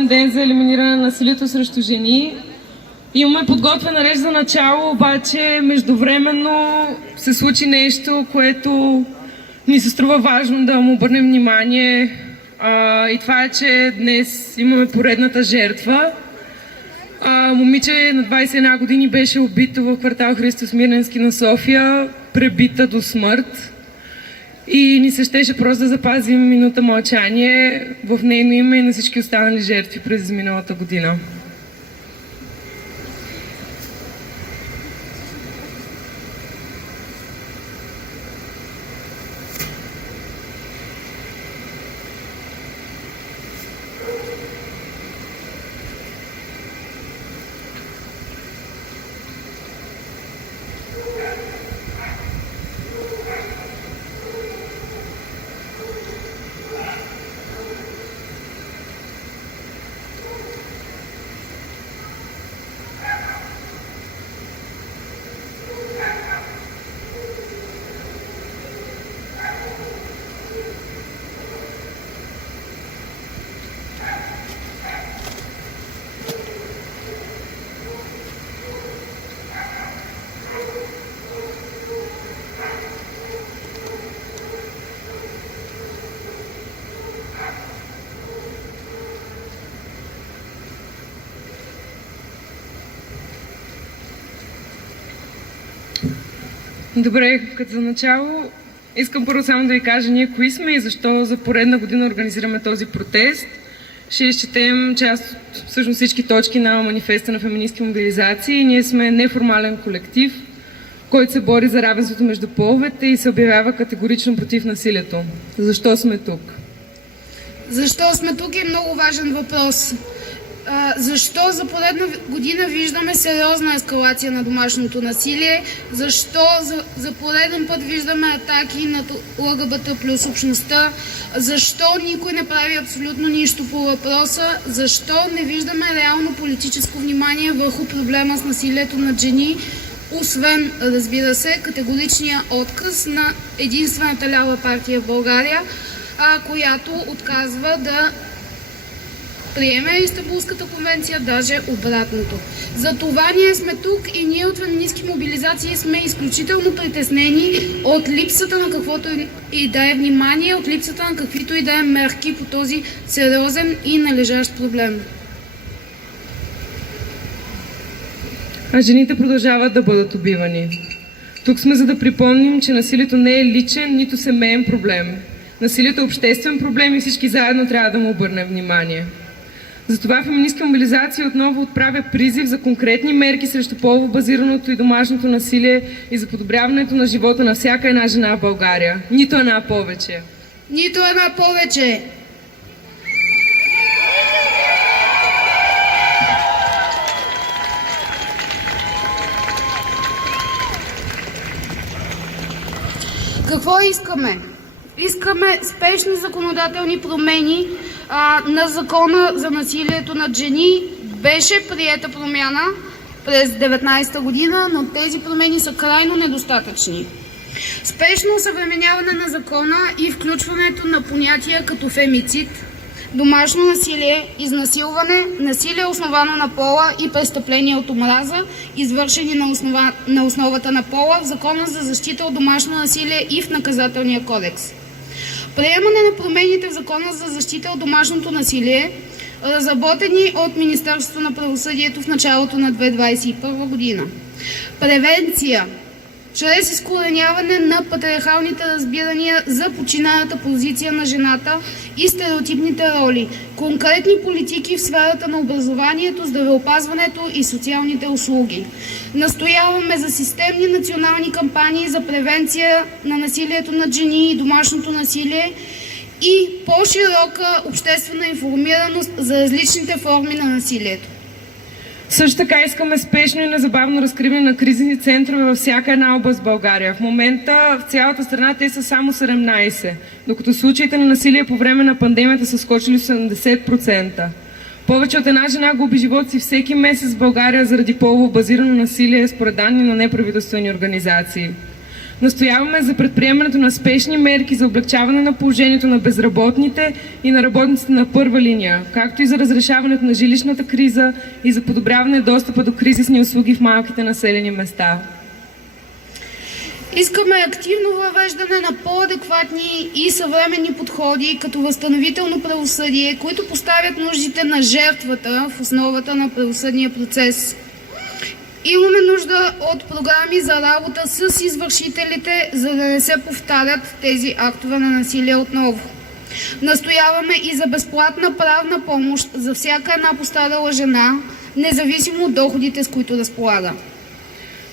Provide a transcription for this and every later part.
ден за елиминиране на насилието срещу жени. Имаме подготвена реч за начало, обаче междувременно се случи нещо, което ни се струва важно да му обърнем внимание. И това е, че днес имаме поредната жертва. Момиче на 21 години беше убито в квартал Христо Смирненски на София, пребита до смърт. И ни се щеше просто да запазим минута мълчание в нейно име и на всички останали жертви през миналата година. Добре, като за начало искам първо само да ви кажа ние кои сме и защо за поредна година организираме този протест. Ще изчетем част от всъщност всички точки на манифеста на феминистки мобилизации. Ние сме неформален колектив, който се бори за равенството между половете и се обявява категорично против насилието. Защо сме тук? Защо сме тук е много важен въпрос. Защо за поредна година виждаме сериозна ескалация на домашното насилие? Защо за пореден път виждаме атаки на ЛГБТ плюс общността? Защо никой не прави абсолютно нищо по въпроса? Защо не виждаме реално политическо внимание върху проблема с насилието над жени? Освен, разбира се, категоричния отказ на единствената лява партия в България, която отказва да приеме Истанбулската конвенция, даже обратното. За това ние сме тук и ние от феминистки мобилизации сме изключително притеснени от липсата на каквото и да е внимание, от липсата на каквито и да е мерки по този сериозен и належащ проблем. А жените продължават да бъдат убивани. Тук сме за да припомним, че насилието не е личен, нито семейен проблем. Насилието е обществен проблем и всички заедно трябва да му обърнем внимание. Затова феминистка мобилизация отново отправя призив за конкретни мерки срещу полово базираното и домашното насилие и за подобряването на живота на всяка една жена в България. Нито една повече. Нито една повече! Какво искаме? Искаме спешни законодателни промени на закона за насилието над жени. Беше приета промяна през 2019 година, но тези промени са крайно недостатъчни. Спешно осъвременяване на закона и включването на понятия като фемицид, домашно насилие, изнасилване, насилие основано на пола и престъпления от омраза, извършени на основата на пола в Закона за защита от домашно насилие и в Наказателния кодекс. Приемане на промените в Закона за защита от домашното насилие, разработени от Министерството на правосъдието в началото на 2021 година. Превенция чрез изкореняване на патриархалните разбирания за подчинената позиция на жената и стереотипните роли, конкретни политики в сферата на образованието, здравеопазването и социалните услуги. Настояваме за системни национални кампании за превенция на насилието над жени и домашното насилие и по-широка обществена информираност за различните форми на насилието. Също така искаме спешно и незабавно разкриване на кризисни центрове във всяка една област в България. В момента в цялата страна те са само 17, докато случаите на насилие по време на пандемията са скочили 70%. Повече от една жена губи живота си всеки месец в България заради полово базирано насилие, според данни на неправителствени организации. Настояваме за предприемането на спешни мерки за облекчаване на положението на безработните и на работниците на първа линия, както и за разрешаването на жилищната криза и за подобряване достъпа до кризисни услуги в малките населени места. Искаме активно въвеждане на по-адекватни и съвременни подходи като възстановително правосъдие, които поставят нуждите на жертвата в основата на правосъдния процес. Имаме нужда от програми за работа с извършителите, за да не се повтарят тези актове на насилие отново. Настояваме и за безплатна правна помощ за всяка една пострадала жена, независимо от доходите, с които разполага.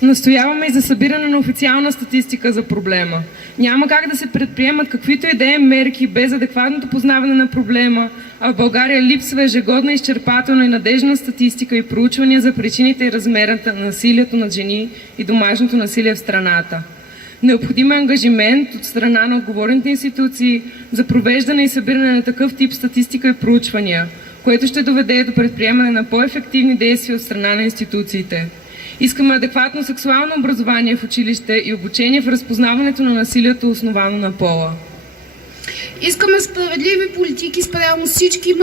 Настояваме и за събиране на официална статистика за проблема. Няма как да се предприемат каквито и да е мерки без адекватното познаване на проблема, а в България липсва ежегодна, изчерпателна и надежна статистика и проучвания за причините и размерата на насилието над жени и домашното насилие в страната. Необходим е ангажимент от страна на отговорните институции за провеждане и събиране на такъв тип статистика и проучвания, което ще доведе до предприемане на по-ефективни действия от страна на институциите. Искаме адекватно сексуално образование в училище и обучение в разпознаването на насилието, основано на пола. Искаме справедливи политики спрямо всички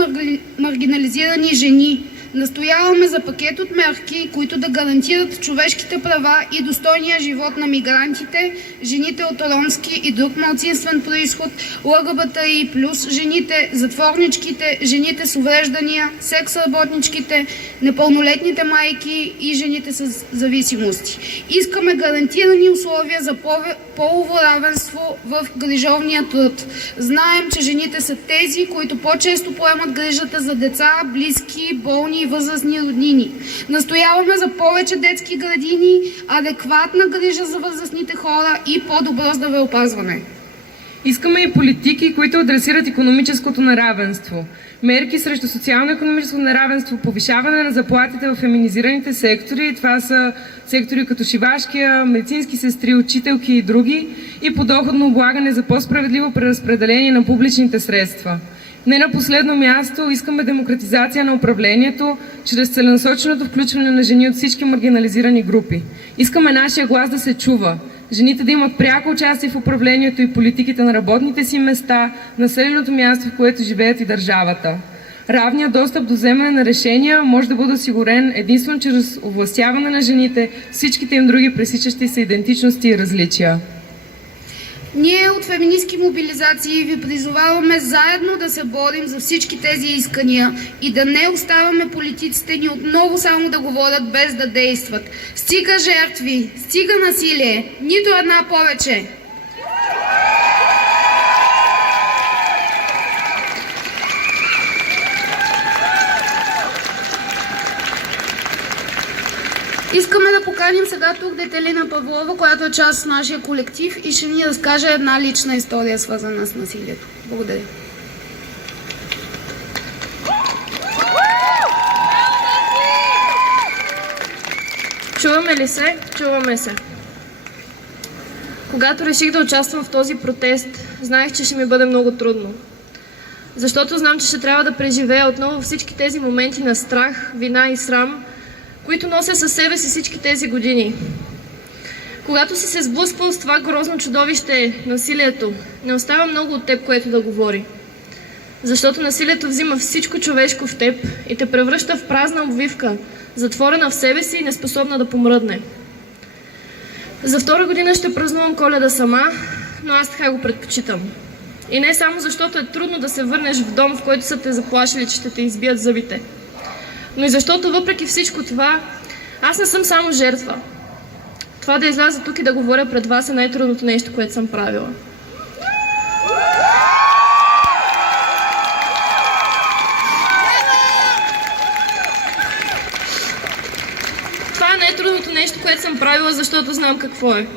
маргинализирани жени. Настояваме за пакет от мерки, които да гарантират човешките права и достойния живот на мигрантите, жените от ромски и друг малцинствен произход, ЛГБТИ+, жените, затворничките, жените с увреждания, секс-работничките, непълнолетните майки и жените с зависимости. Искаме гарантирани условия за полово равенство в грижовния труд. Знаем, че жените са тези, които по-често поемат грижата за деца, близки, болни и възрастни роднини. Настояваме за повече детски градини, адекватна грижа за възрастните хора и по-добро здравеопазване. Искаме и политики, които адресират икономическото неравенство. Мерки срещу социално-икономическо неравенство, повишаване на заплатите в феминизираните сектори, това са сектори като шивашкия, медицински сестри, учителки и други, и подоходно облагане за по-справедливо преразпределение на публичните средства. Не на последно място, искаме демократизация на управлението чрез целенасоченото включване на жени от всички маргинализирани групи. Искаме нашия глас да се чува, жените да имат пряко участие в управлението и политиките на работните си места, населеното място, в което живеят и държавата. Равният достъп до вземане на решения може да бъде осигурен единствено чрез овластяване на жените, всичките им други пресичащи се идентичности и различия. Ние от феминистки мобилизации ви призоваваме заедно да се борим за всички тези искания и да не оставяме политиците ни отново само да говорят без да действат. Стига жертви, стига насилие, нито една повече! Искаме да поканим сега тук Детелина Павлова, която е част от нашия колектив и ще ни разкаже една лична история, свързана с насилието. Благодаря. Чуваме ли се? Чуваме се. Когато реших да участвам в този протест, знаех, че ще ми бъде много трудно. Защото знам, че ще трябва да преживея отново всички тези моменти на страх, вина и срам, които нося със себе си всички тези години. Когато си се сблъсквал с това грозно чудовище, насилието, не остава много от теб, което да говори. Защото насилието взима всичко човешко в теб и те превръща в празна обвивка, затворена в себе си и неспособна да помръдне. За втора година ще празнувам Коледа сама, но аз така го предпочитам. И не само защото е трудно да се върнеш в дом, в който са те заплашили, че ще те избият зъбите, но и защото въпреки всичко това, аз не съм само жертва. Това да изляза тук и да говоря пред вас е най-трудното нещо, което съм правила. Това е най-трудното нещо, което съм правила, защото знам какво е.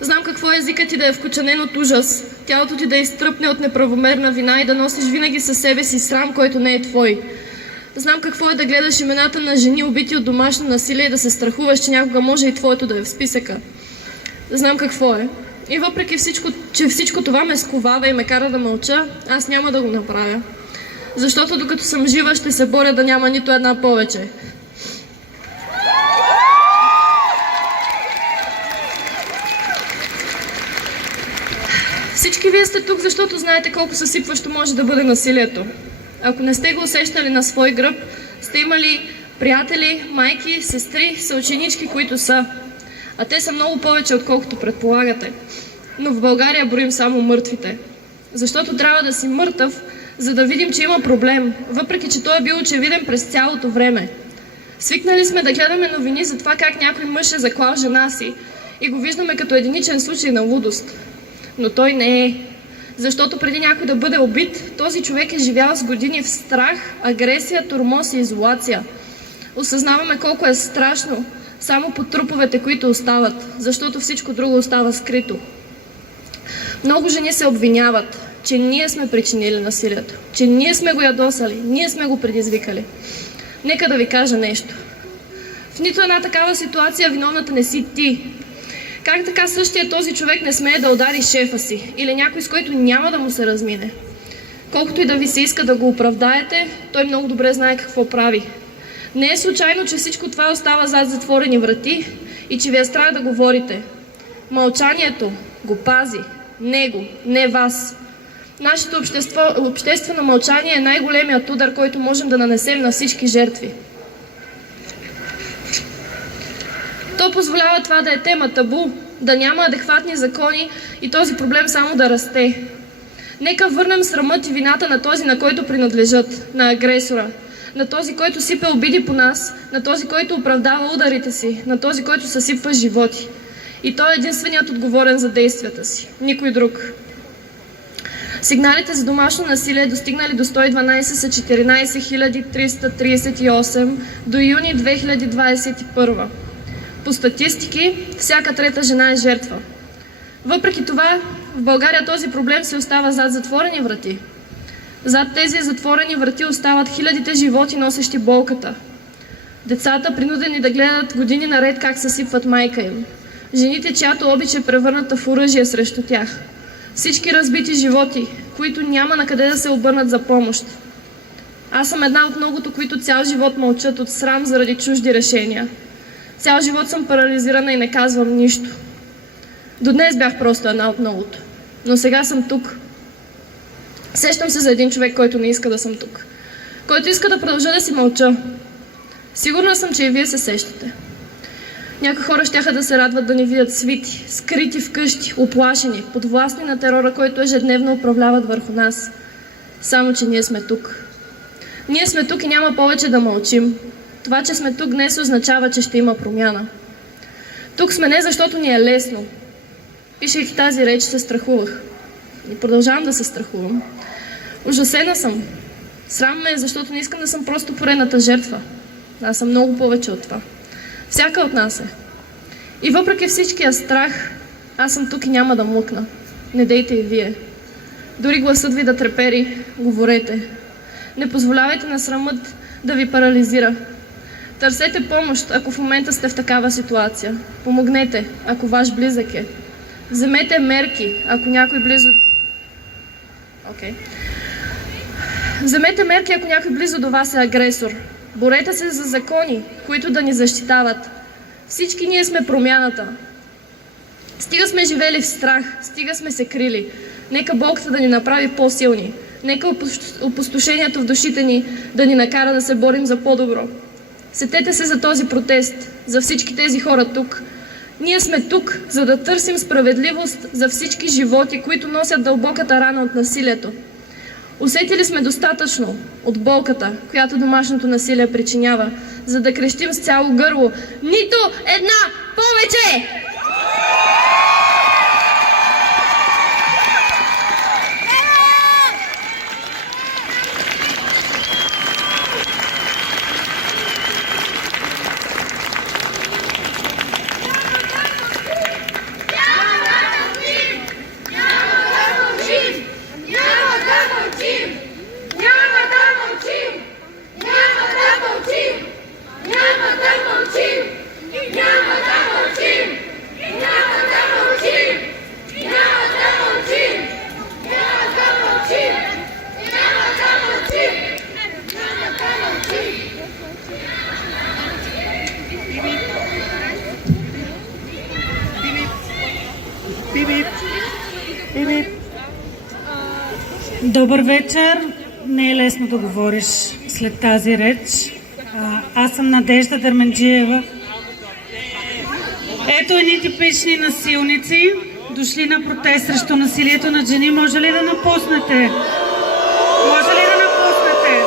Знам какво е езикът ти да е вкоченен от ужас, тялото ти да изтръпне от неправомерна вина и да носиш винаги със себе си срам, който не е твой. Знам какво е да гледаш имената на жени, убити от домашно насилие и да се страхуваш, че някога може и твоето да е в списъка. Знам какво е. И въпреки всичко, че всичко това ме сковава и ме кара да мълча, аз няма да го направя. Защото докато съм жива, ще се боря да няма нито една повече. Всички вие сте тук, защото знаете колко съсипващо може да бъде насилието. Ако не сте го усещали на свой гръб, сте имали приятели, майки, сестри, съученички, които са. А те са много повече, отколкото предполагате. Но в България броим само мъртвите. Защото трябва да си мъртъв, за да видим, че има проблем, въпреки че той е бил очевиден през цялото време. Свикнали сме да гледаме новини за това как някой мъж е заклал жена си и го виждаме като единичен случай на лудост. Но той не е. Защото преди някой да бъде убит, този човек е живял с години в страх, агресия, тормоз и изолация. Осъзнаваме колко е страшно само по труповете, които остават, защото всичко друго остава скрито. Много жени се обвиняват, че ние сме причинили насилието, че ние сме го ядосали, ние сме го предизвикали. Нека да ви кажа нещо. В нито една такава ситуация виновната не си ти. Как така същия този човек не смее да удари шефа си или някой, с който няма да му се размине? Колкото и да ви се иска да го оправдаете, той много добре знае какво прави. Не е случайно, че всичко това остава зад затворени врати и че ви е страх да говорите. Мълчанието го пази. Него, не вас. Нашето обществено мълчание е най-големият удар, който можем да нанесем на всички жертви. То позволява това да е тема табу, да няма адекватни закони и този проблем само да расте. Нека върнем срамът и вината на този, на който принадлежат, на агресора, на този, който сипе обиди по нас, на този, който оправдава ударите си, на този, който съсипва животи. И той е единственият отговорен за действията си. Никой друг. Сигналите за домашно насилие, достигнали до 112, са 14 338 до юни 2021. По статистики, всяка трета жена е жертва. Въпреки това, в България този проблем се остава зад затворени врати. Зад тези затворени врати остават хилядите животи, носещи болката. Децата, принудени да гледат години наред как съсипват майка им. Жените, чиято обич е превърната в оръжие срещу тях. Всички разбити животи, които няма на къде да се обърнат за помощ. Аз съм една от многото, които цял живот мълчат от срам заради чужди решения. Цял живот съм парализирана и не казвам нищо. До днес бях просто една от многото. Но сега съм тук. Сещам се за един човек, който не иска да съм тук. Който иска да продължа да си мълча. Сигурна съм, че и вие се сещате. Някои хора щяха да се радват да ни видят свити, скрити вкъщи, оплашени, подвластни на терора, който ежедневно управляват върху нас. Само, че ние сме тук. Ние сме тук и няма повече да мълчим. Това, че сме тук днес, означава, че ще има промяна. Тук сме не защото ни е лесно. Пишейки тази реч, се страхувах. И продължавам да се страхувам. Ужасена съм. Срам ме е, защото не искам да съм просто поредната жертва. Аз съм много повече от това. Всяка от нас е. И въпреки всичкия страх, аз съм тук и няма да млъкна. Не дейте и вие. Дори гласът ви да трепери, говорете. Не позволявайте на срамът да ви парализира. Търсете помощ, ако в момента сте в такава ситуация. Помогнете, ако ваш близък е. Вземете мерки, ако някой близо... Вземете мерки, ако някой близо до вас е агресор. Борете се за закони, които да ни защитават. Всички ние сме промяната. Стига сме живели в страх, стига сме се крили. Нека болката да ни направи по-силни. Нека опустошението в душите ни да ни накара да се борим за по-добро. Сетете се за този протест, за всички тези хора тук. Ние сме тук, за да търсим справедливост за всички животи, които носят дълбоката рана от насилието. Усетили сме достатъчно от болката, която домашното насилие причинява, за да крещим с цяло гърло: нито една повече! Добър вечер. Не е лесно да говориш след тази реч. Аз съм Надежда Дерменджиева. Ето едни типични насилници, дошли на протест срещу насилието над жени. Може ли да напуснете? Може ли да напуснете?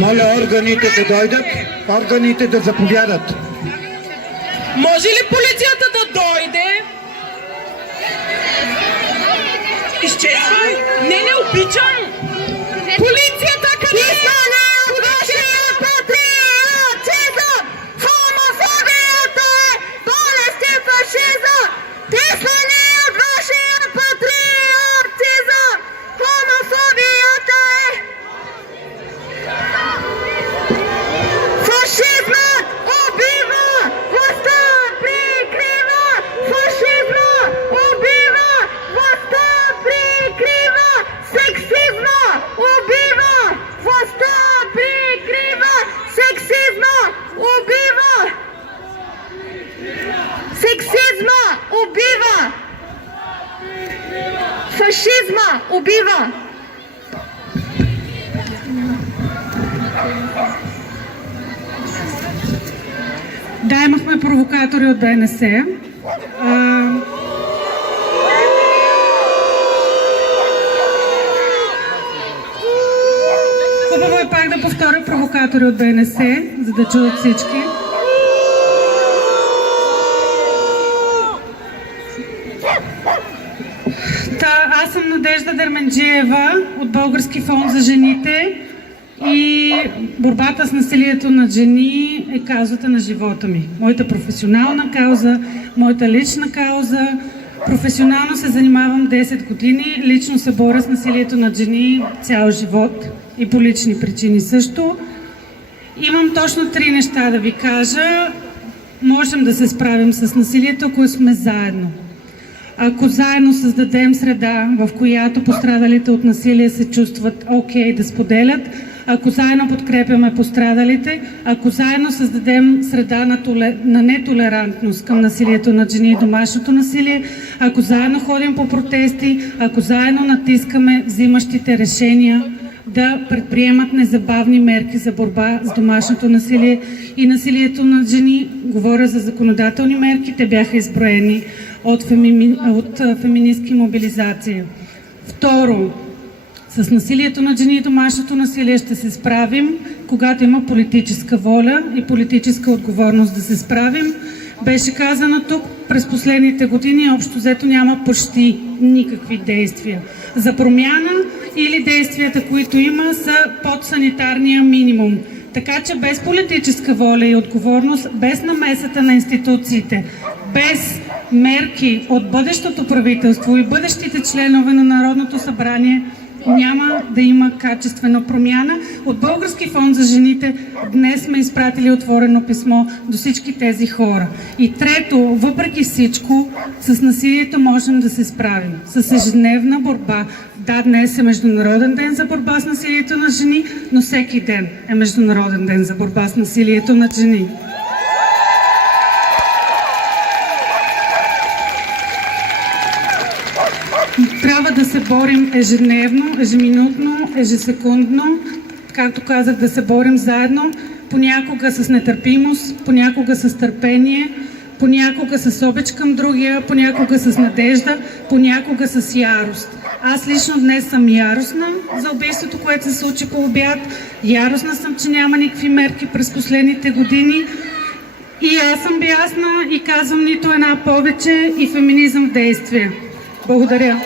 Моля органите да дойдат, органите да заповядат. Може ли полицията да дойде? Изчезвай! Не обичам! Полицията къде е? Полицията! Патриотизъм! Хомофобията е болест и фашизъм! Писани от вашия патриотизъм! Хомофобията е фашизмът убива! Властта прикрива! Фашизма убива! Властта прикрива! Сексизма убива! Властта прикрива! Сексизма убива! Сексизма убива! Фашизма убива! Да, имахме провокатори от ДНС. Хубаво е пак да повторя провокатори от ДНС, за да чуят всички. Аз съм Надежда Дерменджиева от Български фонд за жените и борбата с насилието над жени е каузата на живота ми. Моята професионална кауза, моята лична кауза. Професионално се занимавам 10 години, лично се боря с насилието над жени цял живот и по лични причини също. Имам точно 3 неща да ви кажа. Можем да се справим с насилието, ако сме заедно. Ако заедно създадем среда, в която пострадалите от насилие се чувстват окей да споделят, ако заедно подкрепяме пострадалите, ако заедно създадем среда на нетолерантност към насилието над жени и домашното насилие, ако заедно ходим по протести, ако заедно натискаме взимащите решения да предприемат незабавни мерки за борба с домашното насилие и насилието над жени, говоря за законодателни мерки, те бяха изброени от феминистки мобилизации. Второ, с насилието над жени и домашното насилие ще се справим, когато има политическа воля и политическа отговорност да се справим. Беше казано тук, през последните години общо взето няма почти никакви действия за промяна или действията, които има, са под санитарния минимум. Така че без политическа воля и отговорност, без намесата на институциите, без мерки от бъдещото правителство и бъдещите членове на Народното събрание, няма да има качествена промяна. От Български фонд за жените днес сме изпратили отворено писмо до всички тези хора. И трето, въпреки всичко, с насилието можем да се справим. С ежедневна борба. Да, днес е Международен ден за борба с насилието на жени, но всеки ден е Международен ден за борба с насилието над жени. Трябва да се борим ежедневно, ежеминутно, ежесекундно, както казах, да се борим заедно, понякога с нетърпимост, понякога с търпение, понякога с обич към другия, понякога с надежда, понякога с ярост. Аз лично днес съм яростна за убийството, което се случи по обяд. Яростна съм, че няма никакви мерки през последните години. И аз съм бясна и казвам нито една повече и феминизъм в действие. Благодаря.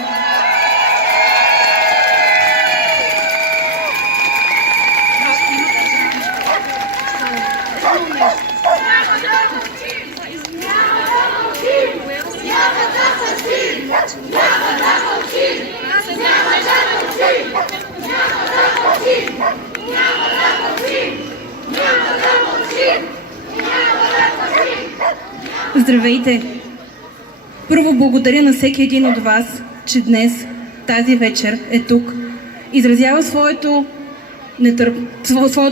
Здравейте! Първо благодаря на всеки един от вас, че днес, тази вечер е тук. Изразява своята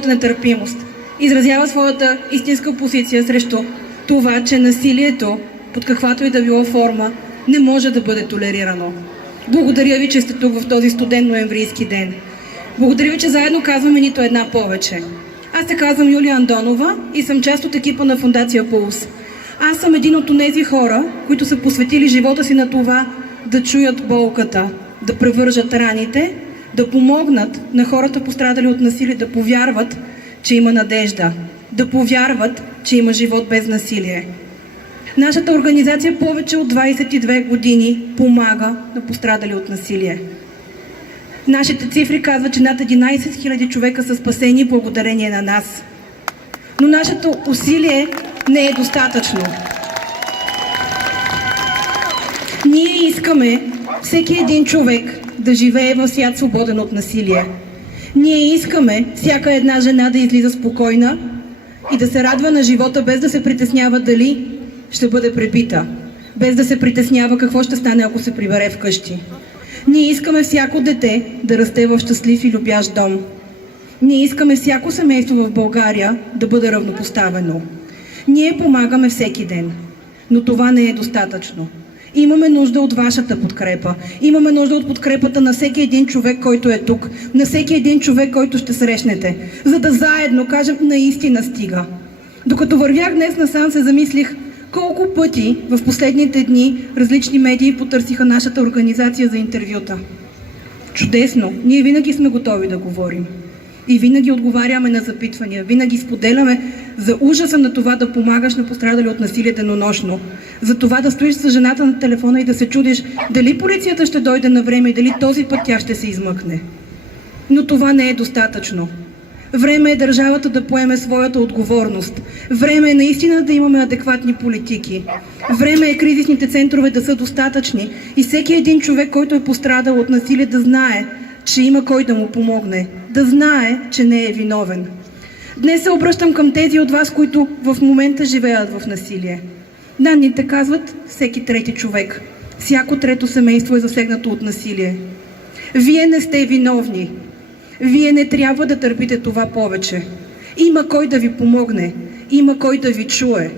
нетърпимост. изразява своята истинска позиция срещу това, че насилието, под каквато и да било форма, не може да бъде толерирано. Благодаря ви, че сте тук в този студен ноемврийски ден. Благодаря ви, че заедно казваме нито една повече. Аз се казвам Юлия Андонова и съм част от екипа на Фондация Пулс. Аз съм един от тези хора, които са посветили живота си на това да чуят болката, да превържат раните, да помогнат на хората, пострадали от насилие, да повярват, че има надежда, да повярват, че има живот без насилие. Нашата организация повече от 22 години помага на пострадали от насилие. Нашите цифри казват, че над 11 000 човека са спасени благодарение на нас. Но нашето усилие не е достатъчно. Ние искаме всеки един човек да живее в свят свободен от насилие. Ние искаме всяка една жена да излиза спокойна и да се радва на живота, без да се притеснява дали ще бъде пребита, без да се притеснява какво ще стане, ако се прибере вкъщи. Ние искаме всяко дете да расте в щастлив и любящ дом. Ние искаме всяко семейство в България да бъде равнопоставено. Ние помагаме всеки ден, но това не е достатъчно. Имаме нужда от вашата подкрепа. Имаме нужда от подкрепата на всеки един човек, който е тук, на всеки един човек, който ще срещнете, за да заедно кажем наистина стига. Докато вървях днес насам, се замислих колко пъти в последните дни различни медии потърсиха нашата организация за интервюта. Чудесно! Ние винаги сме готови да говорим. И винаги отговаряме на запитвания, винаги споделяме за ужаса на това да помагаш на пострадали от насилие денонощно, за това да стоиш с жената на телефона и да се чудиш дали полицията ще дойде на време и дали този път тя ще се измъкне. Но това не е достатъчно. Време е държавата да поеме своята отговорност. Време е наистина да имаме адекватни политики. Време е кризисните центрове да са достатъчни и всеки един човек, който е пострадал от насилие, да знае, че има кой да му помогне, да знае, че не е виновен. Днес се обръщам към тези от вас, които в момента живеят в насилие. Данните казват всеки трети човек. Всяко трето семейство е засегнато от насилие. Вие не сте виновни. Вие не трябва да търпите това повече. Има кой да ви помогне. Има кой да ви чуе.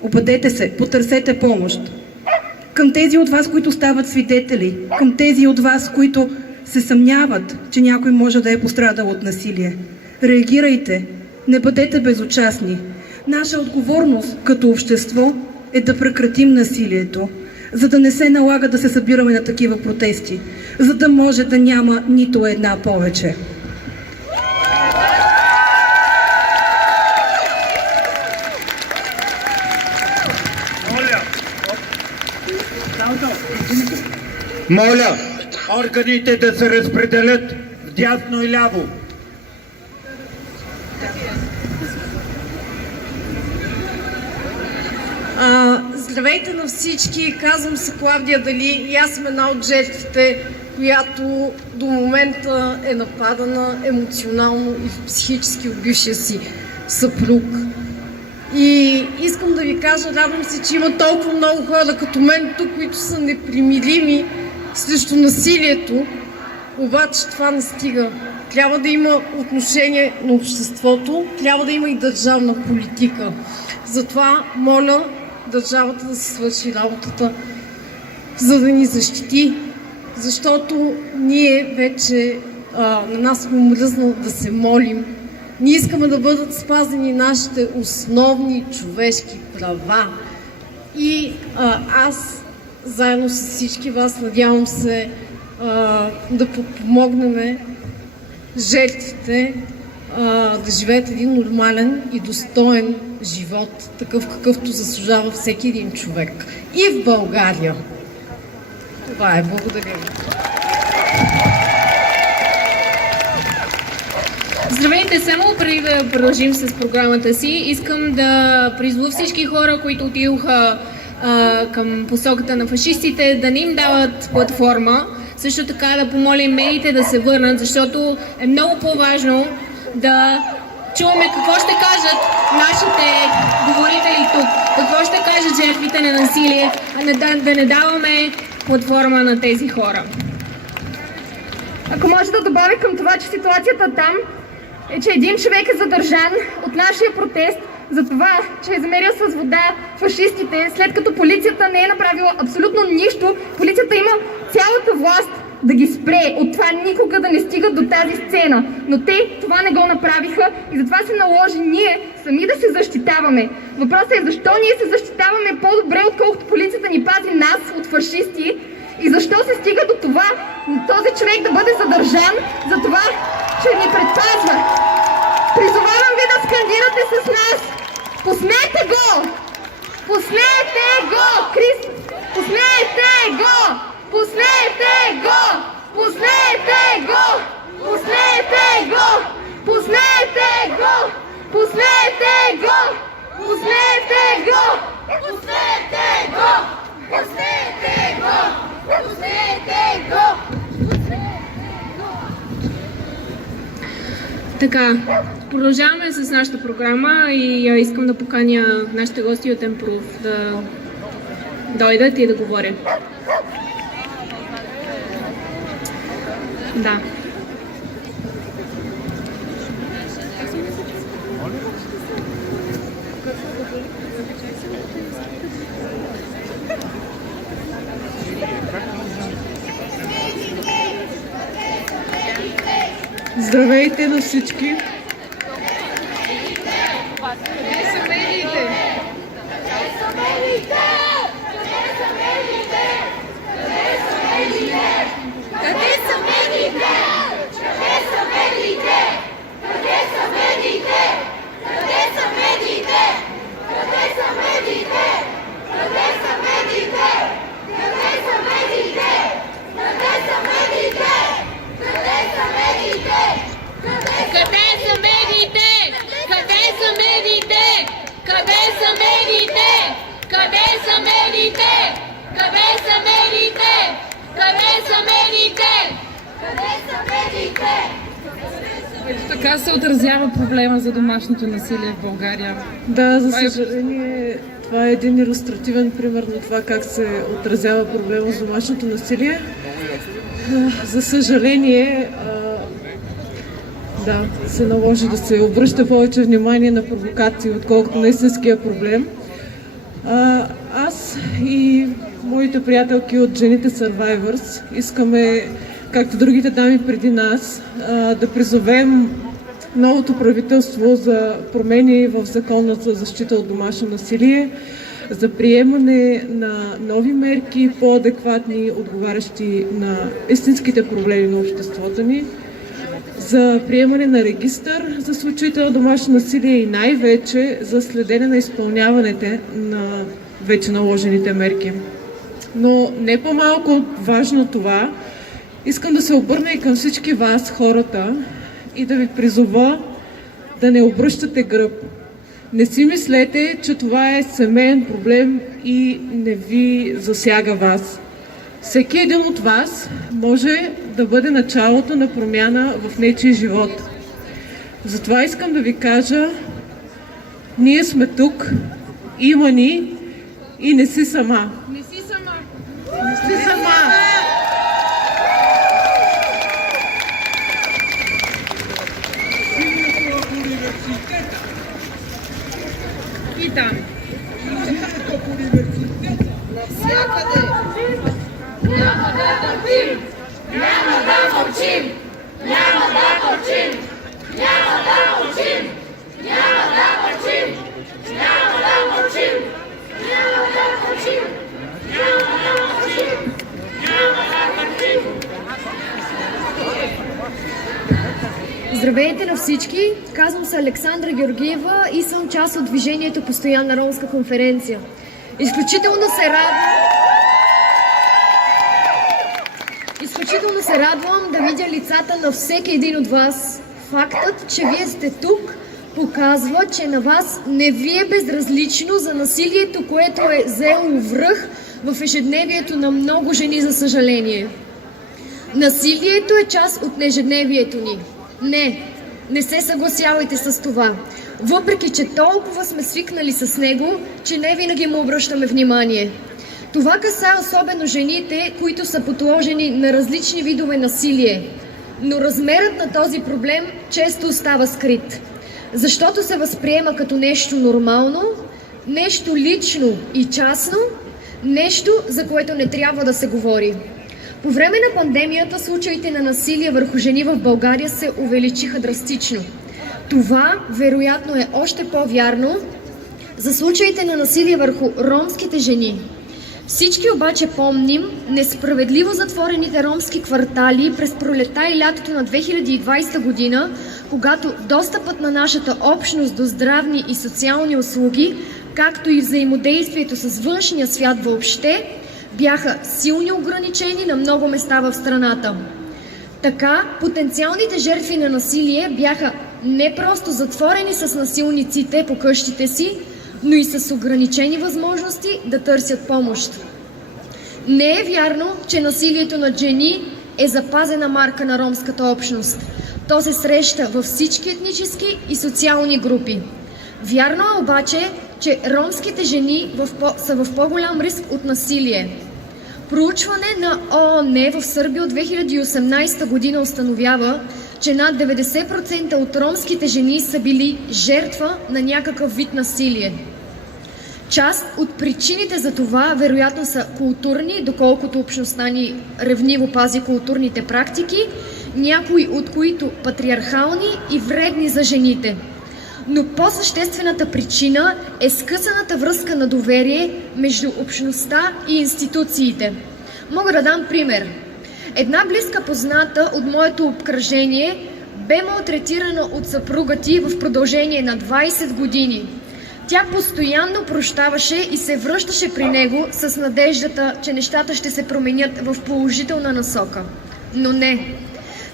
Обадете се, потърсете помощ. Към тези от вас, които стават свидетели, към тези от вас, които се съмняват, че някой може да е пострадал от насилие. Реагирайте, не бъдете безучастни. Наша отговорност като общество е да прекратим насилието, за да не се налага да се събираме на такива протести, за да може да няма нито една повече. Моля, органите да се разпределят вдясно и ляво. Здравейте на всички, казвам се Клавдия Дали и аз съм една от жертвите, която до момента е нападана емоционално и психически от бившия си съпруг. И искам да ви кажа, радвам се, че има толкова много хора като мен тук, които са непримирими срещу насилието, обаче това не стига. Трябва да има отношение на обществото, трябва да има и държавна политика. Затова моля държавата да се свърши работата, за да ни защити, защото ние вече на нас сме мръзнало да се молим. Ние искаме да бъдат спазени нашите основни човешки права. И аз, заедно с всички вас, надявам се да подпомогнем жертвите да живеят един нормален и достоен живот, такъв какъвто заслужава всеки един човек. И в България. Това е. Благодаря ви. Здравейте, само преди да продължим с програмата си, искам да призова всички хора, които отидоха към посоката на фашистите, да не им дават платформа. Също така да помолим медиите да се върнат, защото е много по-важно да чуваме какво ще кажат нашите говорители тук, какво ще кажат жертвите на насилие, а да не даваме платформа на тези хора. Ако може да добавя към това, че ситуацията там е, че един човек е задържан от нашия протест за това, че е замерил с вода фашистите, след като полицията не е направила абсолютно нищо. Полицията има цялата власт да ги спре от това никога да не стигат до тази сцена. Но те това не го направиха и затова се наложи ние сами да се защитаваме. Въпросът е защо ние се защитаваме по-добре, отколкото полицията ни пази нас от фашисти и защо се стига до това този човек да бъде задържан за това, че ни предпазва. Призовавам ви да скандирате с нас. Пуснете го! Пуснете го! Пуснете го! Пуснете го! Пуснете го! Пуснете го! Пуснете го! Пуснете го! Пуснете го! Пуснете го! Пуснете го! Пуснете го! Така, продължаваме с нашата програма и искам да поканя нашите гости от Емпров да дойдат и да говорят. Да. Здравейте на всички! Ето така се отразява проблема за домашното насилие в България. Да, за съжаление, това е един илюстративен пример на това как се отразява проблема с домашното насилие. За съжаление, да, се наложи да се обръща повече внимание на провокации, отколкото на истинския проблем. Аз и моите приятелки от Жените Survivors искаме, както другите дами преди нас, да призовем новото правителство за промени в Закона за защита от домашно насилие, за приемане на нови мерки, по-адекватни, отговарящи на истинските проблеми на обществото ни, за приемане на регистър за случаите на домашно насилие и най-вече за следене на изпълняването на вече наложените мерки. Но не по-малко важно това, искам да се обърна и към всички вас, хората, и да ви призова да не обръщате гръб. Не си мислете, че това е семейен проблем и не ви засяга вас. Всеки един от вас може да бъде началото на промяна в нечий живот. Затова искам да ви кажа, ние сме тук, има ни и не си сама. Не си сама! Не си сама! И там. Навсякъде! Няма да търпим! Няма да мълчим! Няма да мълчим! Няма да мълчим! Няма да мълчим! Няма да мълчим! Няма да мълчим! Няма да мълчим! Няма да мълчим! Здравейте на всички! Казвам се Александра Георгиева и съм част от движението Постоянна ромска конференция. Изключително се радвам да видя лицата на всеки един от вас. Фактът, че вие сте тук, показва, че на вас не ви е безразлично за насилието, което е взело връх в ежедневието на много жени, за съжаление. Насилието е част от ежедневието ни. Не се съгласявайте с това. Въпреки, че толкова сме свикнали с него, че не винаги му обръщаме внимание. Това касае особено жените, които са подложени на различни видове насилие. Но размерът на този проблем често остава скрит, защото се възприема като нещо нормално, нещо лично и частно, нещо, за което не трябва да се говори. По време на пандемията случаите на насилие върху жени в България се увеличиха драстично. Това, вероятно, е още по-вярно за случаите на насилие върху ромските жени. Всички обаче помним несправедливо затворените ромски квартали през пролета и лятото на 2020 година, когато достъпът на нашата общност до здравни и социални услуги, както и взаимодействието с външния свят въобще, бяха силно ограничени на много места в страната. Така, потенциалните жертви на насилие бяха не просто затворени с насилниците по къщите си, но и с ограничени възможности да търсят помощ. Не е вярно, че насилието над жени е запазена марка на ромската общност. То се среща във всички етнически и социални групи. Вярно е обаче, че ромските жени са в по-голям риск от насилие. Проучване на ООН в Сърбия от 2018 година установява, че над 90% от ромските жени са били жертва на някакъв вид насилие. Част от причините за това вероятно са културни, доколкото общността ни ревниво пази културните практики, някои от които патриархални и вредни за жените. Но по-съществената причина е скъсаната връзка на доверие между общността и институциите. Мога да дам пример. Една близка позната от моето обкръжение бе малтретирана от съпруга ти в продължение на 20 години. Тя постоянно прощаваше и се връщаше при него с надеждата, че нещата ще се променят в положителна насока. Но не.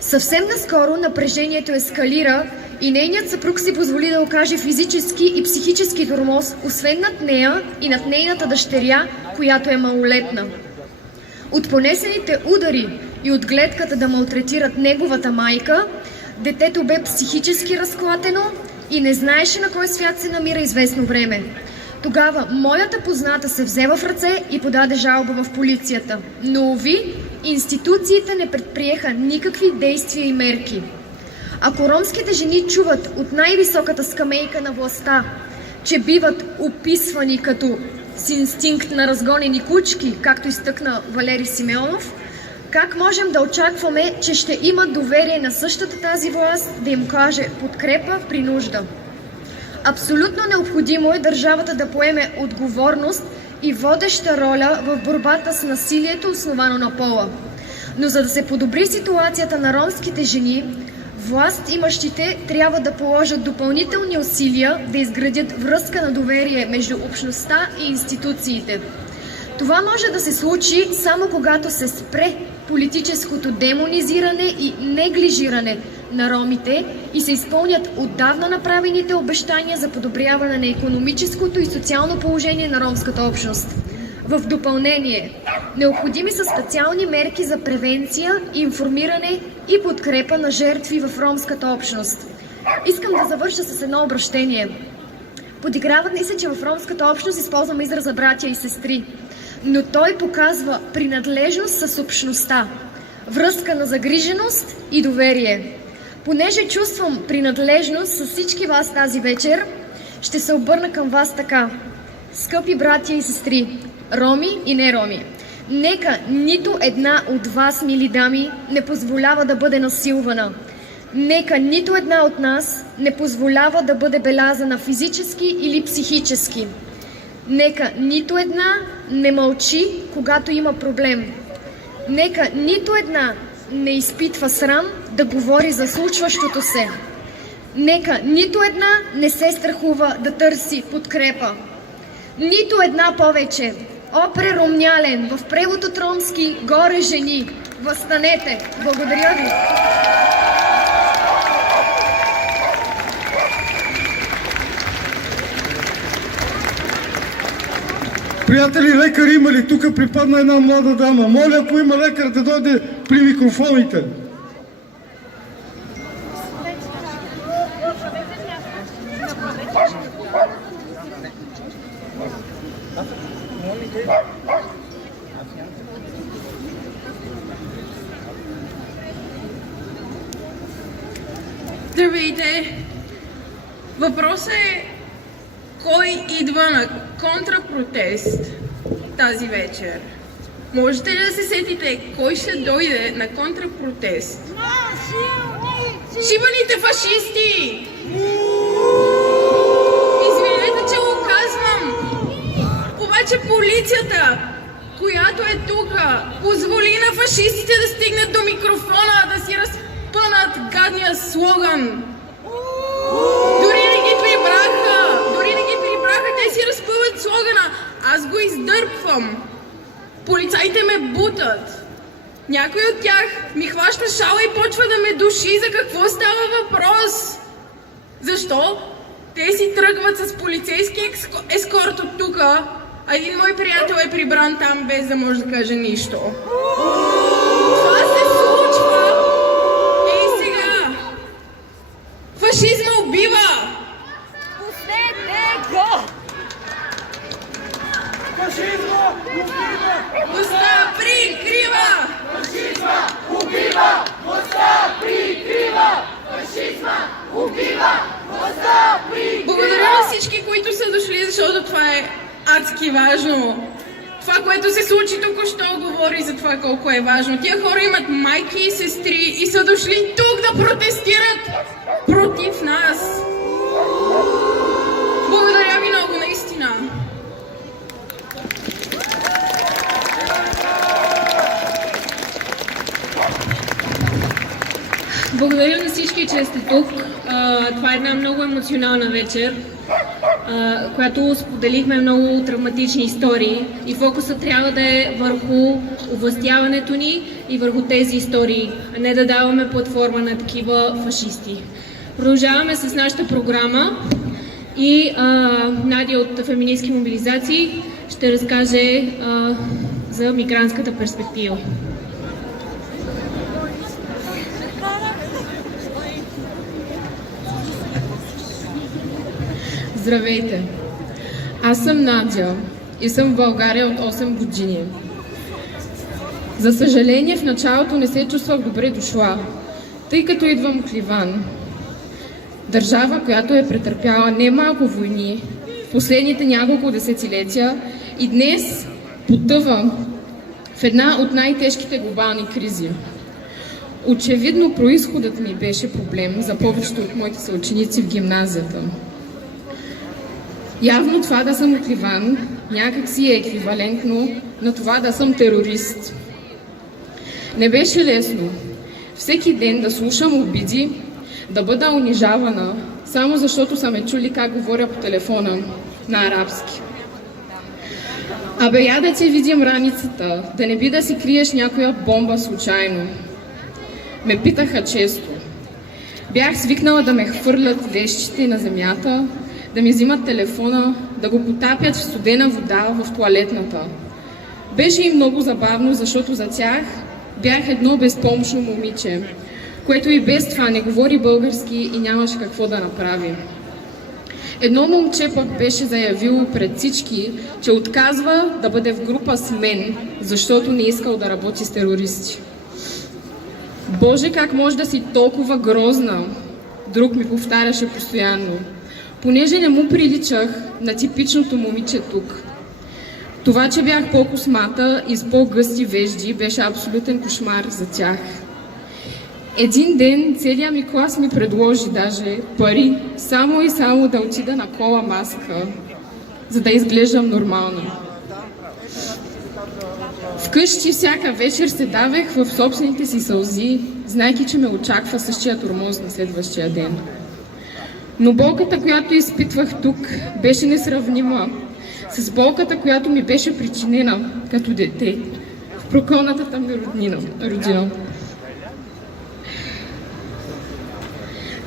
Съвсем наскоро напрежението ескалира и нейният съпруг си позволи да окаже физически и психически тормоз, освен над нея и над нейната дъщеря, която е малолетна. От понесените удари и от гледката да малтретират неговата майка, детето бе психически разклатено и не знаеше на кой свят се намира известно време. Тогава моята позната се взе в ръце и подаде жалба в полицията. Но, уви, институциите не предприеха никакви действия и мерки. Ако ромските жени чуват от най-високата скамейка на властта, че биват описвани като с инстинкт на разгонени кучки, както изтъкна Валери Симеонов, как можем да очакваме, че ще имат доверие на същата тази власт да им каже подкрепа при нужда? Абсолютно необходимо е държавата да поеме отговорност и водеща роля в борбата с насилието, основано на пола. Но за да се подобри ситуацията на ромските жени, власт имащите трябва да положат допълнителни усилия да изградят връзка на доверие между общността и институциите. Това може да се случи само когато се спре политическото демонизиране и неглижиране на ромите и се изпълнят отдавна направените обещания за подобряване на икономическото и социално положение на ромската общност. В допълнение, необходими са специални мерки за превенция, информиране и подкрепа на жертви в ромската общност. Искам да завърша с едно обращение. Подиграват ни се, че в ромската общност използваме израза братя и сестри, но той показва принадлежност с общността, връзка на загриженост и доверие. Понеже чувствам принадлежност с всички вас тази вечер, ще се обърна към вас така. Скъпи братя и сестри, роми и не роми, нека нито една от вас, мили дами, не позволява да бъде насилвана. Нека нито една от нас не позволява да бъде белязана физически или психически. Нека нито една не мълчи, когато има проблем. Нека нито една не изпитва срам да говори за случващото се. Нека нито една не се страхува да търси подкрепа. Нито една повече. О, преромнялен, в превод от ромски, горе жени, възстанете. Благодаря ви. Приятели, лекари има ли? Тук припадна една млада дама. Моля, ако има лекар, да дойде при микрофоните. Здравейте! Въпросът е кой идва на контрапротест тази вечер? Можете ли да се сетите кой ще дойде на контрапротест? Шибаните фашисти! Извинете, че го казвам, обаче полицията, която е тук, позволи на фашистите да стигнат до микрофона, да си разпънат гадния слоган. Дори не ги прибраха, те си разпъват слогана. Аз го издърпвам. Полицайите ме бутат. Някой от тях ми хваща шала и почва да ме души. За какво става въпрос? Защо? Те си тръгват с полицейски ескорт от тука, а един мой приятел е прибран там без да може да каже нищо. Това се случва. Ей сега! Фашизма убива! Пуснете го! Фашизма убива! Властта прикрива! Фашизма убива! Властта прикрива! Фашизма убива! Властта прикрива! Благодаря на всички, които са дошли, защото това е адски важно. Това, което се случи току-що, говори за това колко е важно. Тия хора имат майки и сестри и са дошли тук да протестират против нас. Благодаря ви много, наистина. Благодаря на всички, че сте тук. Това е една много емоционална вечер, която споделихме много травматични истории и фокусът трябва да е върху овластяването ни и върху тези истории, а не да даваме платформа на такива фашисти. Продължаваме с нашата програма и Надя от Феминистки мобилизации ще разкаже за мигрантската перспектива. Здравейте! Аз съм Надя и съм в България от 8 години. За съжаление, в началото не се чувствах добре дошла, тъй като идвам от Ливан. Държава, която е претърпяла немалко войни в последните няколко десетилетия и днес потъва в една от най-тежките глобални кризи. Очевидно, произходът ми беше проблем за повечето от моите съученици в гимназията. Явно това да съм от Ливан някак си е еквивалентно на това да съм терорист. Не беше лесно всеки ден да слушам обиди, да бъда унижавана, само защото са ме чули как говоря по телефона на арабски. Абе, я да ти видим раницата, да не би да си криеш някоя бомба случайно. Ме питаха често. Бях свикнала да ме хвърлят лещите на земята, да ми взимат телефона, да го потапят в студена вода в тоалетната. Беше и много забавно, защото за тях бях едно безпомощно момиче, което и без това не говори български и нямаше какво да направи. Едно момче пък беше заявило пред всички, че отказва да бъде в група с мен, защото не искал да работи с терористи. Боже, как може да си толкова грозна, друг ми повтаряше постоянно, понеже не му приличах на типичното момиче тук. Това, че бях по-космата и с по-гъсти вежди, беше абсолютен кошмар за тях. Един ден целият ми клас ми предложи даже пари, само и само да отида на кола маска, за да изглеждам нормално. Вкъщи всяка вечер се давех в собствените си сълзи, знайки, че ме очаква същия тормоз на следващия ден. Но болката, която изпитвах тук, беше несравнима с болката, която ми беше причинена като дете в прокълнатата ми родина.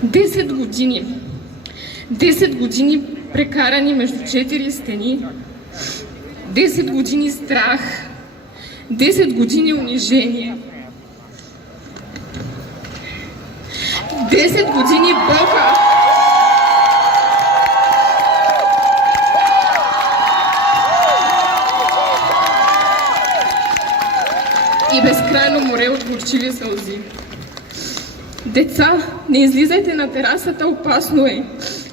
10 години. 10 години прекарани между 4 стени. 10 години страх. 10 години унижение. 10 години болка. И безкрайно море от горчиви сълзи. Деца, не излизайте на терасата, опасно е.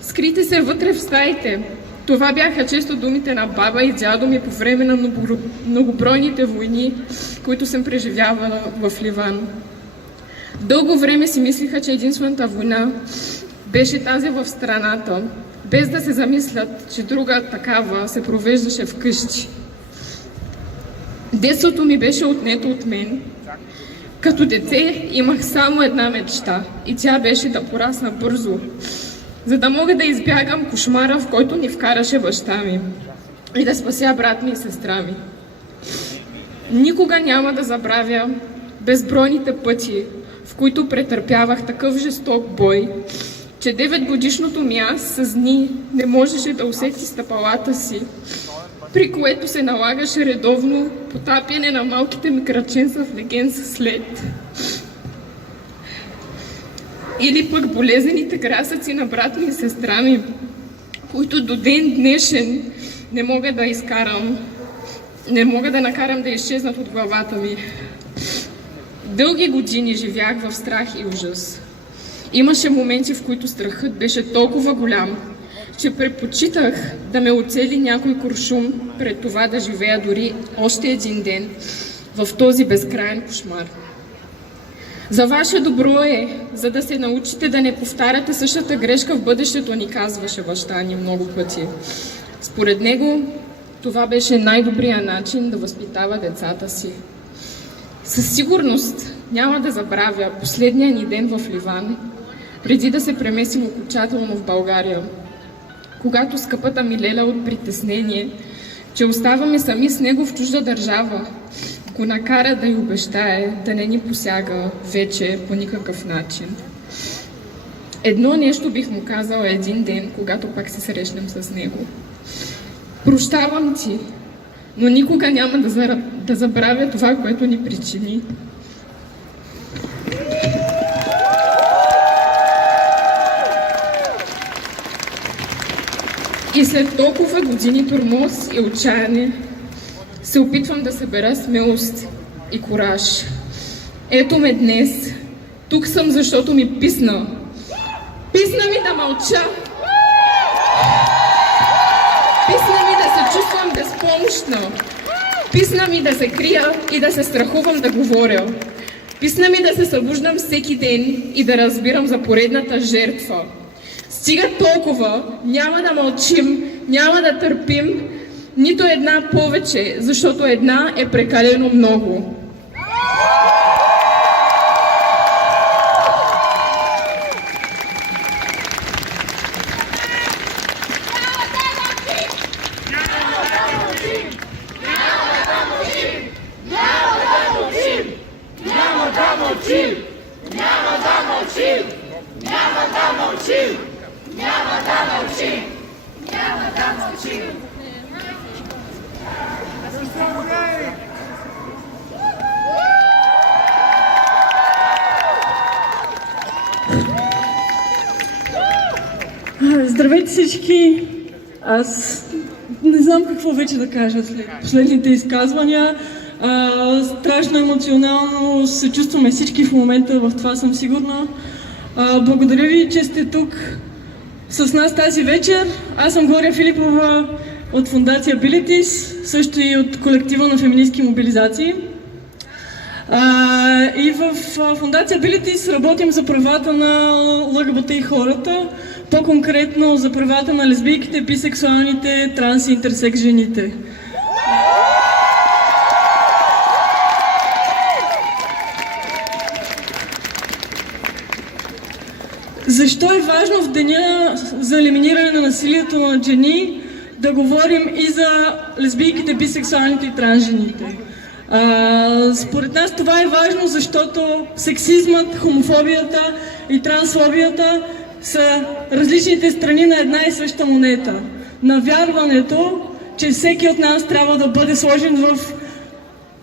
Скрийте се вътре в стаите. Това бяха често думите на баба и дядо ми по време на многобройните войни, които съм преживявала в Ливан. Дълго време си мислиха, че единствената война беше тази в страната, без да се замислят, че друга такава се провеждаше вкъщи. Детството ми беше отнето от мен. Като дете имах само една мечта и тя беше да порасна бързо, за да мога да избягам кошмара, в който ни вкараше баща ми и да спася брат ми и сестра ми. Никога няма да забравя безбройните пъти, в които претърпявах такъв жесток бой, че 9-годишното ми аз с дни не можеше да усети стъпалата си, при което се налагаше редовно потапяне на малките ми краченца в леген със след. Или пък болезнените красъци на брат ми и сестра ми, които до ден днешен не мога да изкарам, не мога да накарам да изчезнат от главата ми. Дълги години живях в страх и ужас. Имаше моменти, в които страхът беше толкова голям, че предпочитах да ме оцели някой куршум пред това да живея дори още един ден в този безкрайен кошмар. За ваше добро е, за да се научите да не повтаряте същата грешка в бъдещето, ни казваше баща ни много пъти. Според него това беше най-добрият начин да възпитава децата си. Със сигурност няма да забравя последния ни ден в Ливан, преди да се преместим окончателно в България, когато скъпата ми леля от притеснение, че оставаме сами с него в чужда държава, го накара да й обещае да не ни посяга вече по никакъв начин. Едно нещо бих му казала един ден, когато пак се срещнем с него. Прощавам ти, но никога няма да забравя това, което ни причини. И след толкова години тормоз и отчаяне, се опитвам да събера смелост и кураж. Ето ме днес. Тук съм, защото ми писна. Писна ми да мълча. Писна ми да се чувствам безпомощна. Писна ми да се крия и да се страхувам да говоря. Писна ми да се събуждам всеки ден и да разбирам за поредната жертва. Стига толкова, няма да мълчим, няма да търпим, нито една повече, защото една е прекалено много. Здравейте всички! Аз не знам какво вече да кажа след последните изказвания. Страшно емоционално се чувстваме всички в момента, в това съм сигурна. Благодаря ви, че сте тук с нас тази вечер. Аз съм Глория Филипова от фондация Abilities, също и от колектива на феминистки мобилизации. И в фондация Abilities работим за правата на ЛГБТ и хората, по-конкретно за правата на лесбийките, бисексуалните, транс и интерсекс жените. Защо е важно в деня за елиминиране на насилието над жени да говорим и за лесбийките, бисексуалните и трансжените? Според нас това е важно, защото сексизмът, хомофобията и трансфобията са различните страни на една и съща монета. На вярването, че всеки от нас трябва да бъде сложен в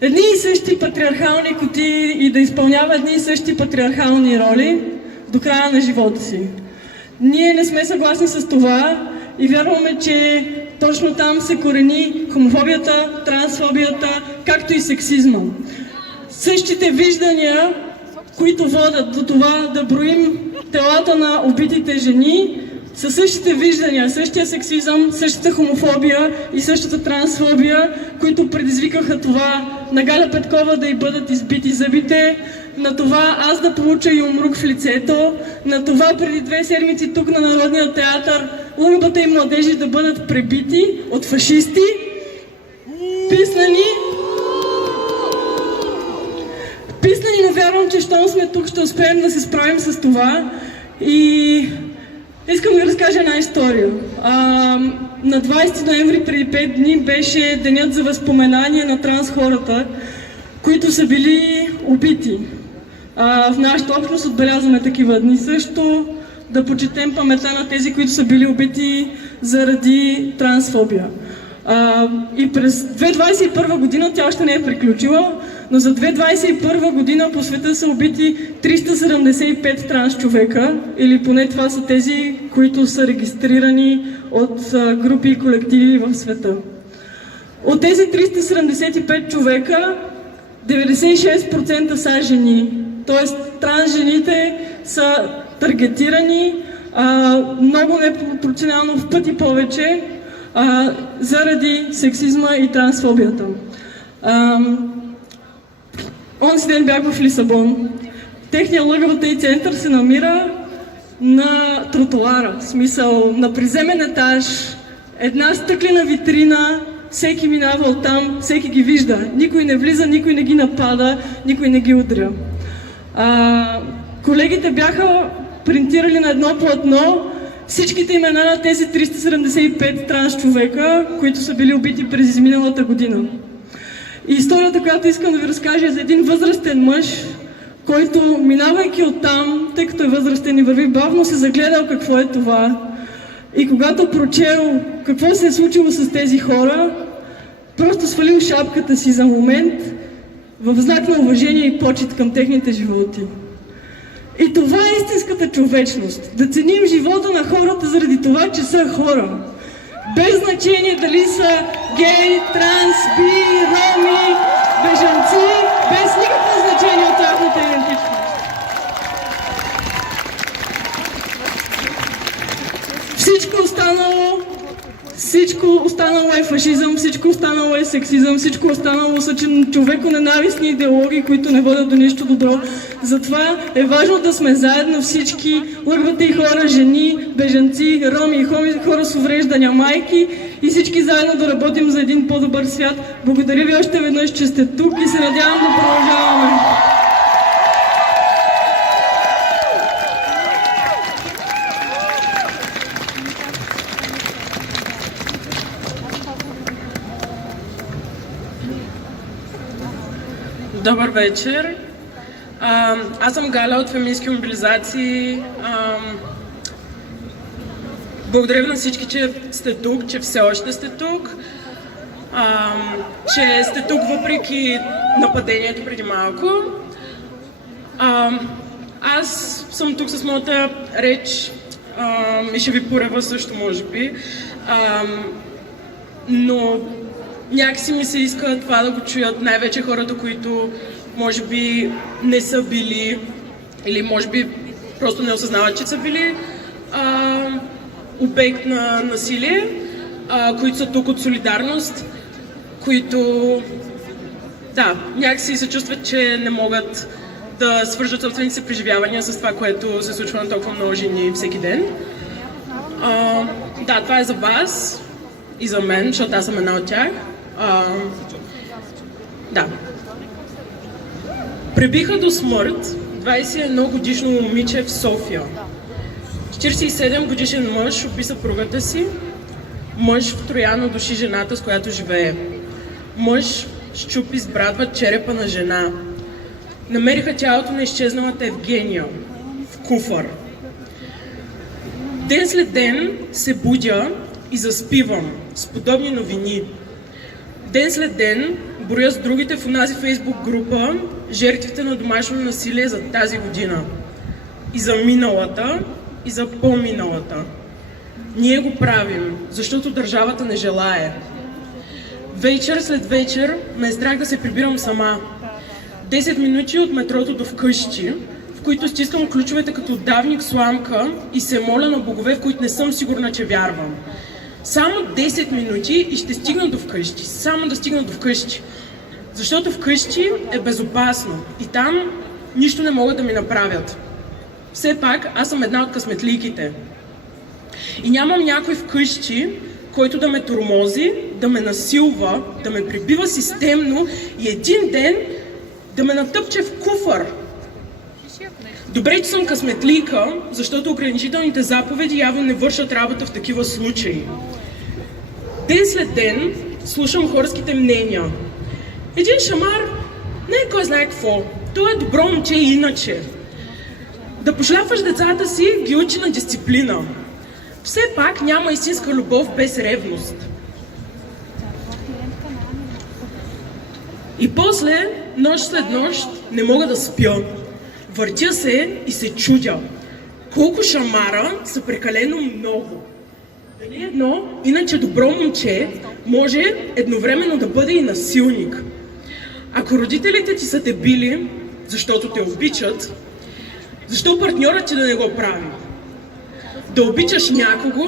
едни и същи патриархални кутии и да изпълнява едни и същи патриархални роли до края на живота си. Ние не сме съгласни с това и вярваме, че точно там се корени хомофобията, трансфобията, както и сексизма. Същите виждания които водят до това да броим телата на убитите жени, са същите виждания, същия сексизъм, същата хомофобия и същата трансфобия, които предизвикаха това на Галя Петкова да й бъдат избити зъбите, на това аз да получа и умрук в лицето, на това преди 2 седмици тук на Народния театър лъгбата и младежи да бъдат пребити от фашисти, писнани, но вярвам, че щом сме тук, ще успеем да се справим с това. И искам да разкажа една история. На 20 ноември преди 5 дни беше денят за възпоменание на транс хората, които са били убити. В нашата общност отбелязваме такива дни също, да почетем паметта на тези, които са били убити заради трансфобия. И през 2021 година, тя още не е приключила, но за 2021 година по света са убити 375 транс човека, или поне това са тези, които са регистрирани от групи и колективи в света. От тези 375 човека, 96% са жени, т.е. транс жените са таргетирани много непропорционално в пъти повече заради сексизма и трансфобията. Онзи ден бях в Лисабон. Техният ЛГБТ център се намира на тротуара, в смисъл на приземен етаж, една стъклена витрина, всеки минава оттам, всеки ги вижда. Никой не влиза, никой не ги напада, никой не ги удря. Колегите бяха принтирали на едно платно всичките имена на тези 375 транс човека, които са били убити през изминалата година. И историята, която искам да ви разкажа, е за един възрастен мъж, който, минавайки оттам, тъй като е възрастен и върви бавно, се загледал какво е това. И когато прочел какво се е случило с тези хора, просто свалил шапката си за момент в знак на уважение и почит към техните животи. И това е истинската човечност. Да ценим живота на хората заради това, че са хора. Без значение дали са гей, транс, би, роми, бежанци, без никакво значение от тяхната идентичност. Всичко останало е фашизъм, всичко останало е сексизъм, всичко останало са човеконенавистни идеологии, които не водят до нищо добро. Затова е важно да сме заедно всички, ЛГБТ хора, жени, бежанци, роми, хора с увреждания, майки, и всички заедно да работим за един по-добър свят. Благодаря ви още веднъж, че сте тук и се надявам да продължаваме. Добър вечер. Аз съм Галя от Феминистки мобилизации. Благодаря ви на всички, че сте тук, че все още сте тук, че сте тук въпреки нападението преди малко. Аз съм тук с моята реч и ще ви порева също, може би. Но някакси ми се иска това да го чуят най-вече хората, които може би не са били или може би просто не осъзнават, че са били обект на насилие, които са тук от солидарност, които някакси се чувстват, че не могат да свържат собствените си преживявания с това, което се случва на толкова много жени всеки ден. Това е за вас и за мен, защото аз съм една от тях. Пребиха до смърт 21 годишно момиче в София. 47 годишен мъж уби съпругата си. Мъж в Троян удуши жената, с която живее. Мъж счупи с брадва черепа на жена. Намериха тялото на изчезналата Евгения в куфар. Ден след ден се будя и заспивам с подобни новини. Ден след ден броя с другите в онази фейсбук група жертвите на домашно насилие за тази година. И за миналата, и за по-миналата. Ние го правим, защото държавата не желае. Вечер след вечер ме е страх да се прибирам сама. 10 минути от метрото до вкъщи, в които стискам ключовете като давник сламка и се моля на богове, в които не съм сигурна, че вярвам. Само 10 минути и ще стигна до вкъщи. Само да стигна до вкъщи. Защото вкъщи е безопасно и там нищо не могат да ми направят. Все пак аз съм една от късметлийките. И нямам някой вкъщи, който да ме тормози, да ме насилва, да ме прибива системно и един ден да ме натъпче в куфар. Добре, че съм късметлийка, защото ограничителните заповеди явно не вършат работа в такива случаи. Ден след ден слушам хорските мнения. Един шамар не е кой знае какво. Той е добро момче и иначе. Да пошляпваш децата си ги учи на дисциплина. Все пак няма истинска любов без ревност. И после, нощ след нощ, не мога да спя. Въртя се и се чудя. Колко шамара са прекалено много. Дали едно, иначе добро момче, може едновременно да бъде и насилник. Ако родителите ти са те били, защото те обичат, защо партньорът ти да не го прави? Да обичаш някого,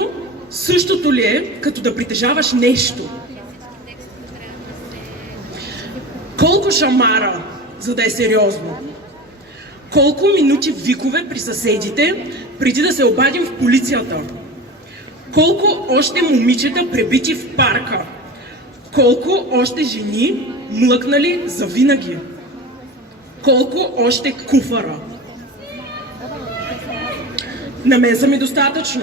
същото ли е, като да притежаваш нещо? Колко шамара, за да е сериозно? Колко минути викове при съседите, преди да се обадим в полицията? Колко още момичета пребити в парка? Колко още жени млъкнали завинаги? Колко още куфара? На мен са ми достатъчно.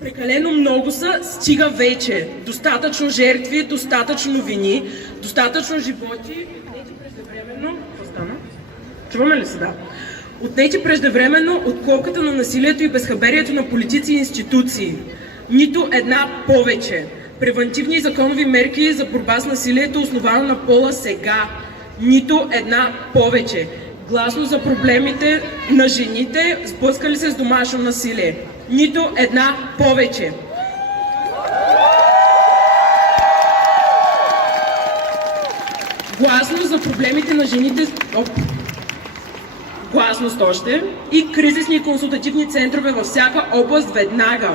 Прекалено много са, стига вече. Достатъчно жертви, достатъчно вини, достатъчно животи, отнети преждевременно. Чуваме ли се, да? Отнети преждевременно от клопката на насилието и безхаберието на полицици и институции. Нито една повече. Превентивни и законови мерки за борба с насилието, основано на пола сега. Нито една повече. Гласно за проблемите на жените, сблъскали се с домашно насилие. Нито една повече. Гласно за проблемите на жените, гласност още, и кризисни и консултативни центрове във всяка област веднага.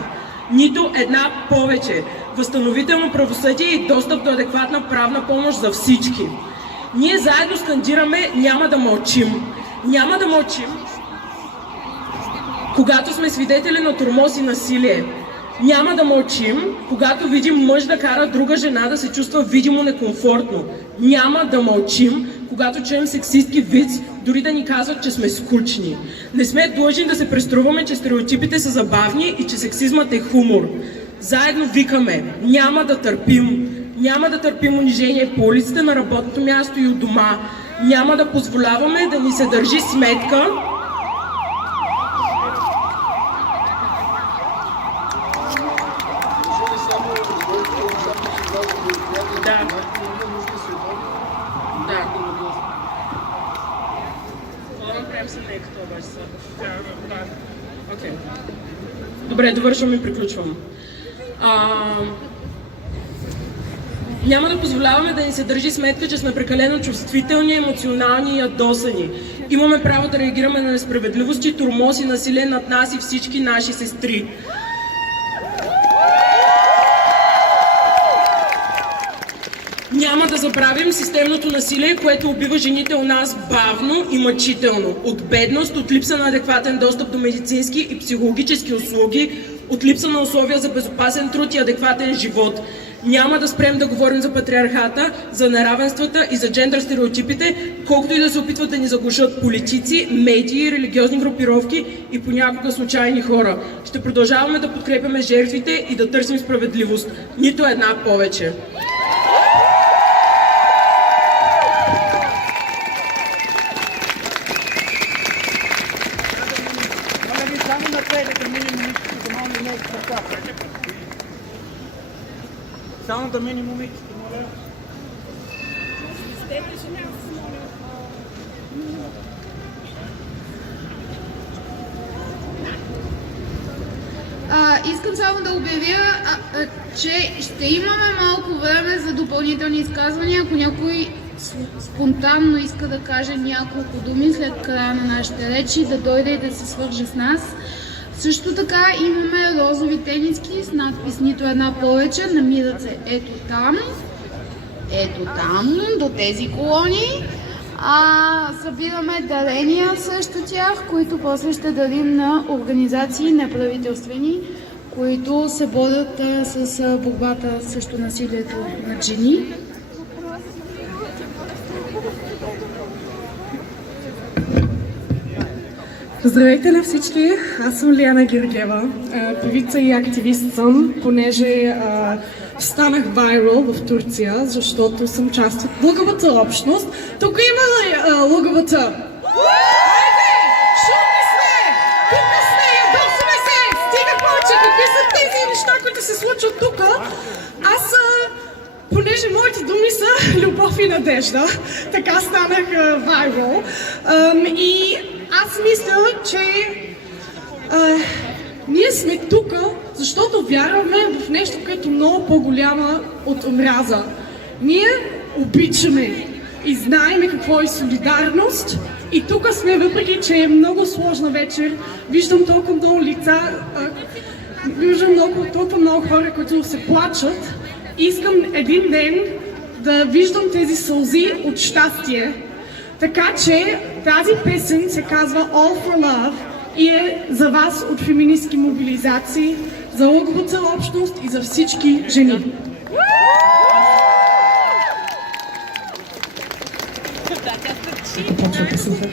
Нито една повече. Възстановително правосъдие и достъп до адекватна правна помощ за всички. Ние заедно скандираме "Няма да мълчим". Няма да мълчим, когато сме свидетели на тормоз и насилие. Няма да мълчим, когато видим мъж да кара друга жена да се чувства видимо некомфортно. Няма да мълчим, когато чуем сексистки виц, дори да ни казват, че сме скучни. Не сме длъжни да се преструваме, че стереотипите са забавни и че сексизмът е хумор. Заедно викаме: няма да търпим. Няма да търпим унижение по улиците, на работното място и у дома. Няма да позволяваме да ни се държи сметка Добре, довършвам и приключвам. Няма да позволяваме да ни се държи сметка, че сме прекалено чувствителни, емоционални и ядосани. Имаме право да реагираме на несправедливости, тормоз и насилие над нас и всички наши сестри. Няма да забравим системното насилие, което убива жените у нас бавно и мъчително. От бедност, от липса на адекватен достъп до медицински и психологически услуги, от липса на условия за безопасен труд и адекватен живот. Няма да спрем да говорим за патриархата, за неравенствата и за джендър стереотипите, колкото и да се опитват да ни заглушат политици, медии, религиозни групировки и понякога случайни хора. Ще продължаваме да подкрепяме жертвите и да търсим справедливост. Нито една повече. Само да мени момичето, моля. Искам само да обявя, че ще имаме малко време за допълнителни изказвания, ако някой спонтанно иска да каже няколко думи след края на нашите речи, да дойде и да се свърже с нас. Също така имаме розови тениски с надпис "Нито една повече", намират се ето там, до тези колони. Събираме дарения срещу тях, които после ще дарим на организации неправителствени, които се борят с борбата срещу насилието над жени. Здравейте на всички! Аз съм Лиана Георгиева, певица и активист съм, понеже станах вайрал в Турция, защото съм част от ЛГБТ общност. Тук има ли ЛГБТ? Шумни сме! Тук сме! Ядосваме се! Стига повече! Какви са тези неща, които се случват тук? Аз, понеже моите думи са любов и надежда, така станах вайрал. И аз мисля, че ние сме тук, защото вярваме в нещо, което е много по-голяма от омраза. Ние обичаме и знаем какво е солидарност. И тук сме, въпреки че е много сложна вечер, виждам толкова много лица, виждам толкова много хора, които се плачат. Искам един ден да виждам тези сълзи от щастие. Така че тази песен се казва All for Love и е за вас от феминистки мобилизации, за ЛГБТ общност и за всички жени. Почва песента.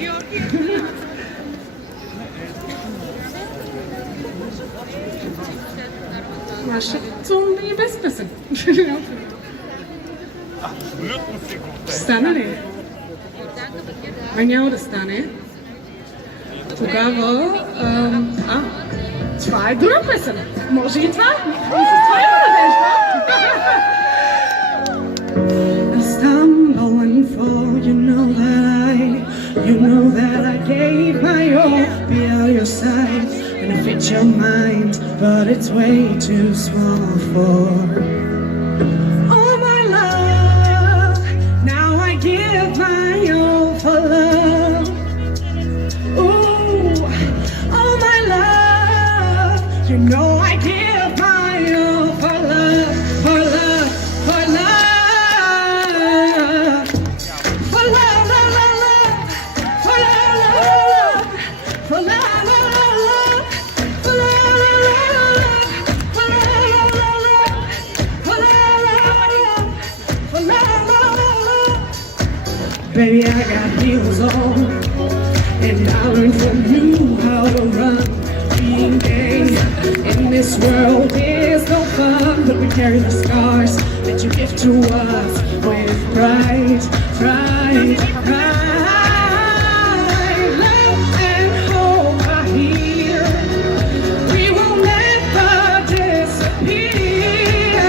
Нашето не е без песен. Стана ли? Няма да стане. Тогава... това е друга песен. Може и това? И с това има надежда. I stumble and fall, you know that I gave my all, be at your side, and I fit your mind, but it's way too small for all my love. Now I give my all for love. Ooh, all my love, you know I give my all for love, for love, for love, for love, love, love, love, for love, love, for love, love, for love, for love. Baby, I got heels on, and I learned from you how to run. Being gay in this world is no fun, but we carry the scars that you give to us with pride, pride, pride. Love and hope are here. We will never disappear.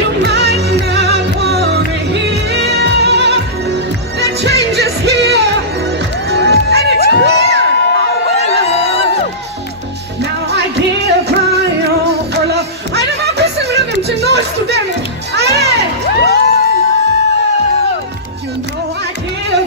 You might not wanna hear that change is here, and it's clear. Oh my love, now I give my all for love. I don't know this rhythm to know student. You know I give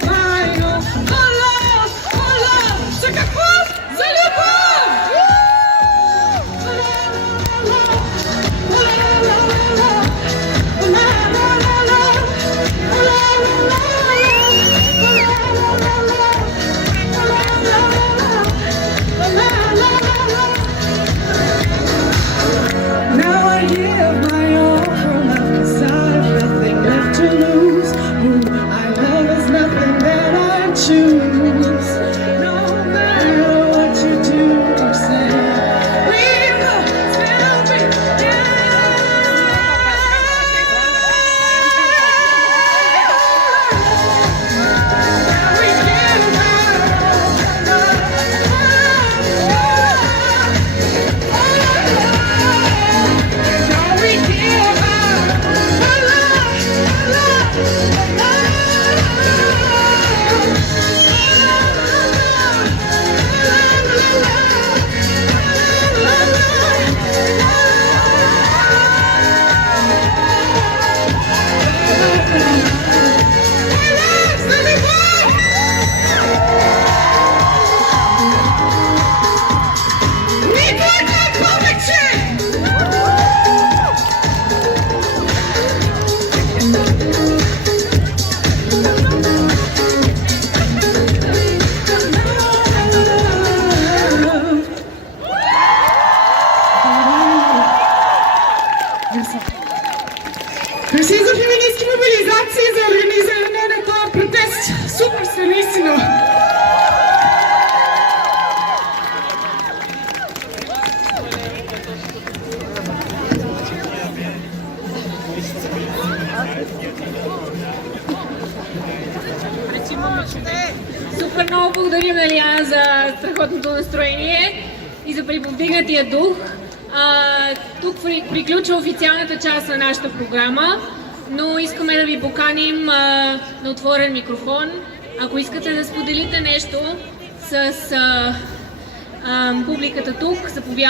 Мерси за феминистки мобилизации, за организиране на този протест. Супер сте, наистина. Супер много благодарим на Лиана за страхотното настроение и за приповдигнатия дух. Тук приключва официалната част на нашата програма, но искаме да ви поканим на отворен микрофон. Ако искате да споделите нещо с публиката тук, заповядайте.